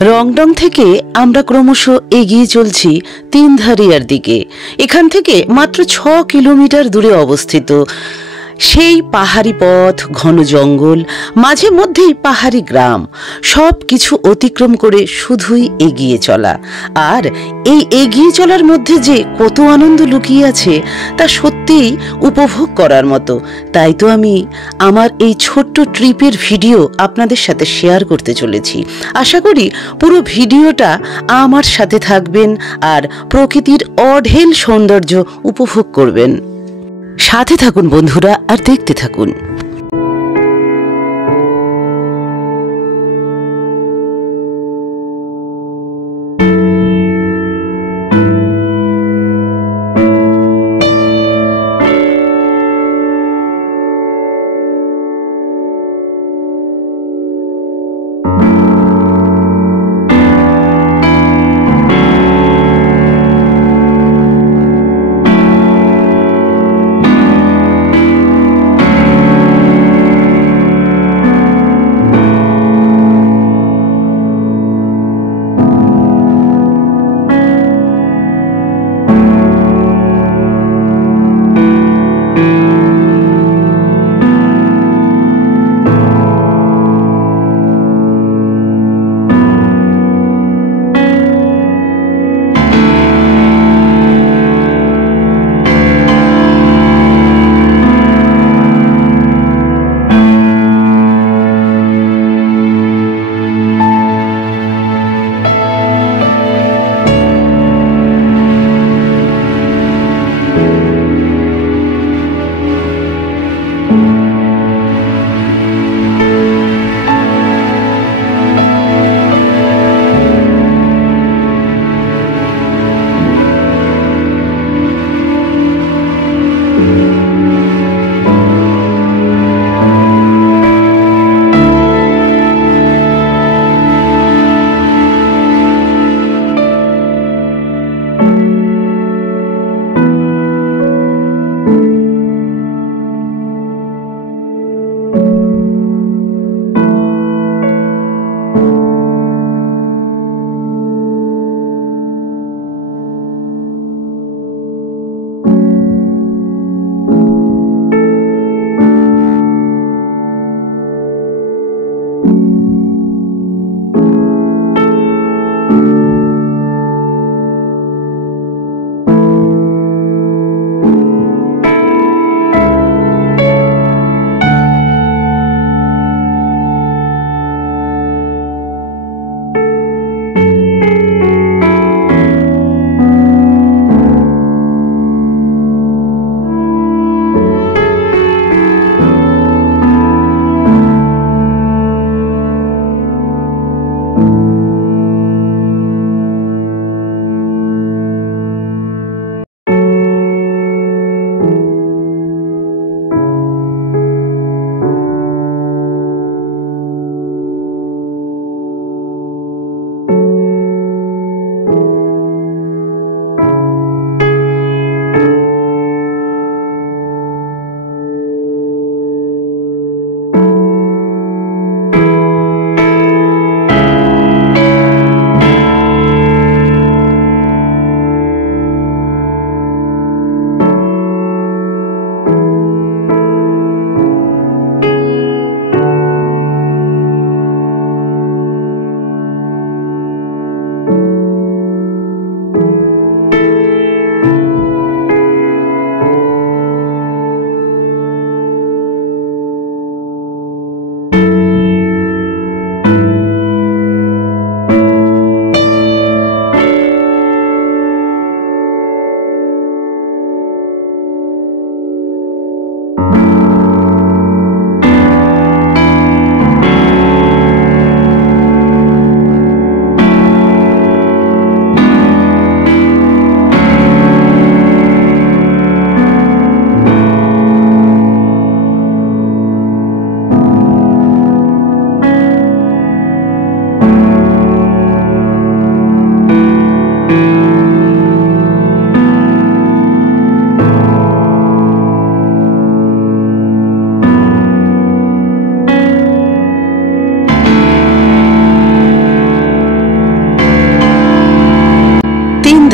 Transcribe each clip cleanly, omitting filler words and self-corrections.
রংডং থেকে আমরা ক্রমশ এগিয়ে চলছি তিনধারিয়ার দিকে। এখান থেকে মাত্র 6 কিলোমিটার দূরে অবস্থিত সেই পাহাড়ি পথ, ঘন জঙ্গল, মাঝে মধ্যেই পাহাড়ি গ্রাম, সব কিছু অতিক্রম করে শুধুই এগিয়ে চলা। আর এই এগিয়ে চলার মধ্যে যে কত আনন্দ লুকিয়ে আছে তা সত্যিই উপভোগ করার মতো। তাই তো আমি আমার এই ছোট্ট ট্রিপের ভিডিও আপনাদের সাথে শেয়ার করতে চলেছি। আশা করি পুরো ভিডিওটা আমার সাথে থাকবেন আর প্রকৃতির অঢেল সৌন্দর্য উপভোগ করবেন। সাথে থাকুন বন্ধুরা, আর দেখতে থাকুন।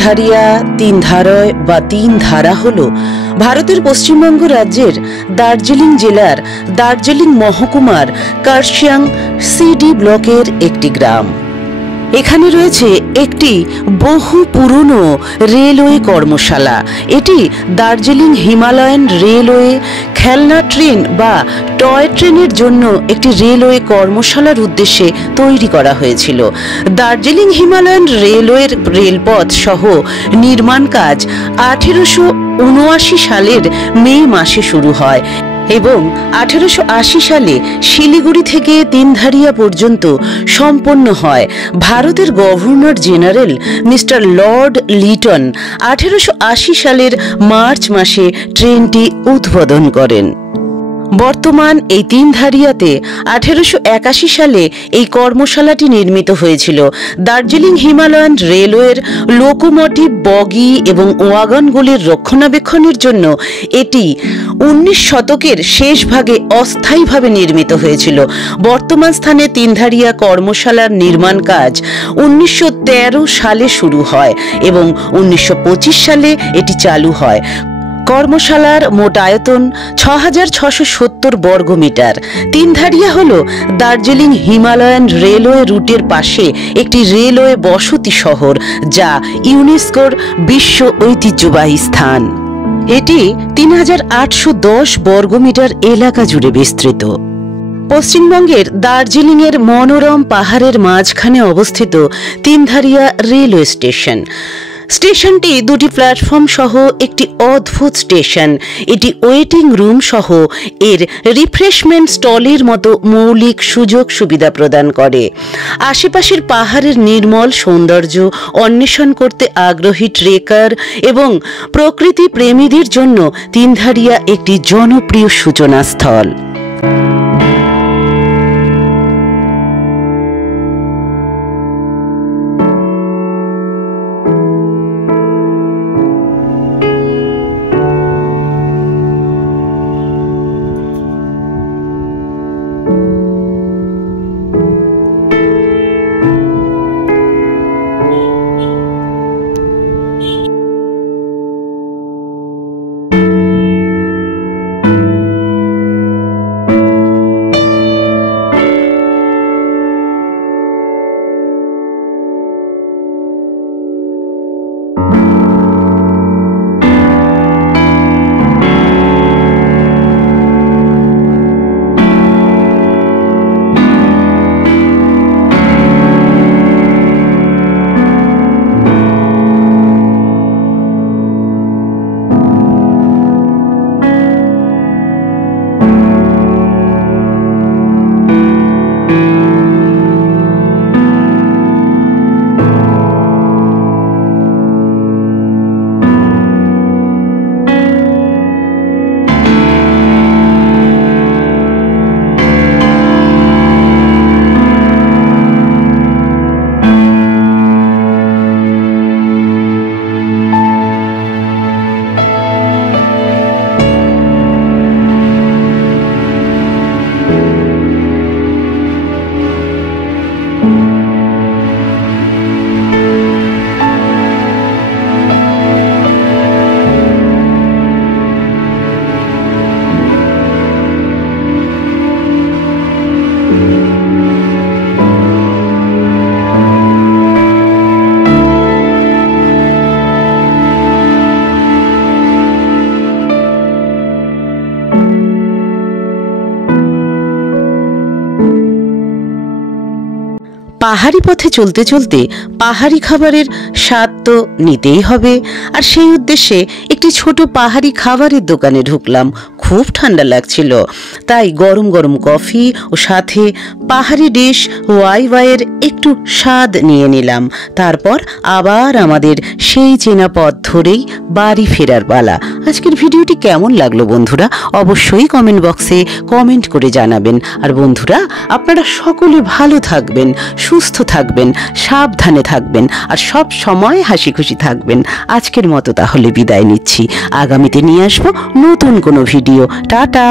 তিনধারিয়া, তিনধারয় বা তিনধারা হল ভারতের পশ্চিমবঙ্গ রাজ্যের দার্জিলিং জেলার দার্জিলিং মহকুমার কার্শিয়াং সিডি ব্লকের একটি গ্রাম। এখানে রয়েছে একটি বহু পুরনো রেলওয়ে কর্মশালা। এটি দার্জিলিং হিমালয়ান রেলওয়ে খেলনা ট্রেন বা টয় ট্রেনের জন্য একটি রেলওয়ে কর্মশালার উদ্দেশ্যে তৈরি করা হয়েছিল। দার্জিলিং হিমালয়ান রেলওয়ের রেলপথ সহ নির্মাণ কাজ 1879 সালের মে মাসে শুরু হয় এবং 1880 সালে শিলিগুড়ি থেকে তিনধারিয়া পর্যন্ত সম্পন্ন হয়। ভারতের governor general mister Lord Liton 1880 সালের মার্চ মাসে ট্রেনটি উদ্বোধন করেন। বর্তমান এই তিনধারিয়াতে 1881 সালে এই কর্মশালাটি নির্মিত হয়েছিল। দার্জিলিং হিমালয়ান রেলওয়ের লোকোমোটিভ, বগি এবং ওয়াগনগুলির রক্ষণাবেক্ষণের জন্য এটি 19 শতকের শেষ ভাগে অস্থায়ীভাবে নির্মিত হয়েছিল। বর্তমান স্থানে তিনধারিয়া কর্মশালার নির্মাণ কাজ 1913 সালে শুরু হয় এবং 1925 সালে এটি চালু হয়। কর্মশালার মোট আয়তন 6670 বর্গমিটার। তিনধারিয়া হল দার্জিলিং হিমালয়ান রেলওয়ে রুটের পাশে একটি রেলওয়ে বসতি শহর, যা ইউনেস্কোর বিশ্ব ঐতিহ্যবাহী স্থান। এটি 3810 বর্গমিটার এলাকা জুড়ে বিস্তৃত। পশ্চিমবঙ্গের দার্জিলিংয়ের মনোরম পাহাড়ের মাঝখানে অবস্থিত তিনধারিয়া রেলওয়ে স্টেশন। স্টেশনটি দুটি প্ল্যাটফর্ম সহ একটি অদ্ভুত স্টেশন। এটি ওয়েটিং রুম সহ এর রিফ্রেশমেন্ট স্টলের মতো মৌলিক সুযোগ সুবিধা প্রদান করে। আশেপাশের পাহাড়ের নির্মল সৌন্দর্য অন্বেষণ করতে আগ্রহী ট্রেকার এবং প্রকৃতি প্রেমীদের জন্য তিনধারিয়া একটি জনপ্রিয় সূচনা স্থল। পাহাড়ি পথে চলতে চলতে পাহাড়ি খাবারের স্বাদ তো নিতেই হবে, আর সেই উদ্দেশ্যে একটি ছোট পাহাড়ি খাবারের দোকানে ঢুকলাম। খুব ঠান্ডা লাগছিল, তাই গরম গরম কফি ও সাথে পাহাড়ি ডিশ ওয়াইওয়াইয়ের একটু স্বাদ নিয়ে নিলাম। তারপর আবার আমাদের সেই চেনা পথ ধরেই বাড়ি ফেরার পালা। আজকের ভিডিওটি কেমন লাগলো বন্ধুরা, অবশ্যই কমেন্ট বক্সে কমেন্ট করে জানাবেন। আর বন্ধুরা, আপনারা সকলে ভালো থাকবেন, সুস্থ থাকবেন, সাবধানে থাকবেন আর সব সময় হাসি খুশি থাকবেন। আজকের মতো তাহলে বিদায় নিচ্ছি। আগামীতে নিয়ে আসবো নতুন কোনো ভিডিও। টাটা।